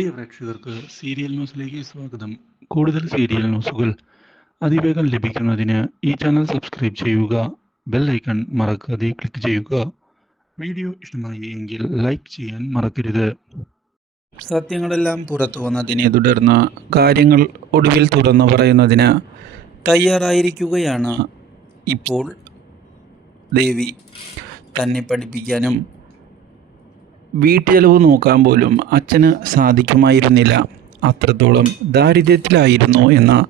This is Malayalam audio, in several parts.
പ്രിയ പ്രേക്ഷകർക്ക് സീരിയൽ ന്യൂസിലേക്ക് സ്വാഗതം. കൂടുതൽ സീരിയൽ ന്യൂസുകൾ അതിവേഗം ലഭിക്കുന്നതിന് ഈ ചാനൽ സബ്സ്ക്രൈബ് ചെയ്യുക ബെൽ ഐക്കൺ മറക്കാതെ ക്ലിക്ക് ചെയ്യുക. വീഡിയോ ഇഷ്ടമായി എങ്കിൽ ലൈക്ക് ചെയ്യാൻ മറക്കരുത്. സത്യങ്ങളെല്ലാം പുറത്തു വന്നതിനെ തുടർന്ന് കാര്യങ്ങൾ ഒടുവിൽ തുറന്നു പറയുന്നതിന് തയ്യാറായിരിക്കുകയാണ് ഇപ്പോൾ ദേവി. തന്നെ പഠിപ്പിക്കാനും വീട്ടുചെലവ് നോക്കാൻ പോലും അച്ഛന് സാധിക്കുമായിരുന്നില്ല. അത്രത്തോളം ദാരിദ്ര്യത്തിലായിരുന്നു എന്ന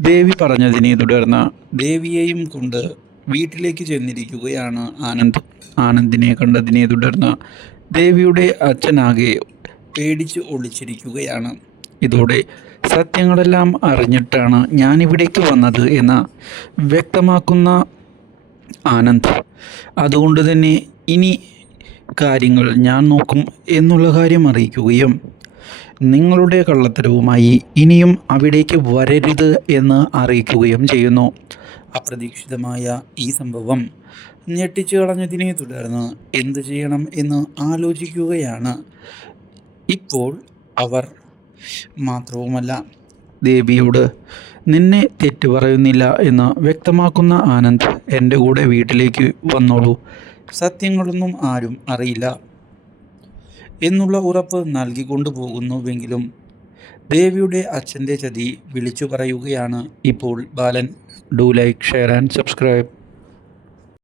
ദേവി പറഞ്ഞതിനെ തുടർന്ന് ദേവിയെയും കൊണ്ട് വീട്ടിലേക്ക് ചെന്നിരിക്കുകയാണ് ആനന്ദ്. ആനന്ദിനെ കണ്ടതിനെ തുടർന്ന് ദേവിയുടെ അച്ഛനാകെ പേടിച്ച് ഒളിച്ചിരിക്കുകയാണ്. ഇതോടെ സത്യങ്ങളെല്ലാം അറിഞ്ഞിട്ടാണ് ഞാനിവിടേക്ക് വന്നത് എന്ന് വ്യക്തമാക്കുന്ന ആനന്ദ്. അതുകൊണ്ട് തന്നെ ഇനി കാര്യങ്ങൾ ഞാൻ നോക്കും എന്നുള്ള കാര്യം അറിയിക്കുകയും നിങ്ങളുടെ കള്ളത്തരവുമായി ഇനിയും അവിടേക്ക് വരരുത് എന്ന് അറിയിക്കുകയും ചെയ്യുന്നു. അപ്രതീക്ഷിതമായ ഈ സംഭവം ഞെട്ടിച്ചു കളഞ്ഞതിനെ തുടർന്ന് എന്തു ചെയ്യണം എന്ന് ആലോചിക്കുകയാണ്. ഇപ്പോൾ അവർ മാത്രവുമല്ല ദേവിയോട് നിന്നെ തെറ്റു പറയുന്നില്ല എന്ന് വ്യക്തമാക്കുന്ന ആനന്ദ് എന്റെ കൂടെ വീട്ടിലേക്ക് വന്നോളൂ. സത്യങ്ങളൊന്നും ആരും അറിയില്ല. എന്നുള്ള ഉറപ്പ് നൽകിക്കൊണ്ടു പോകുന്നുവെങ്കിലും ദേവിയുടെ അച്ഛന്റെ ചതി വിളിച്ചു പറയുകയാണ് ഇപ്പോൾ Balan. Do like share and subscribe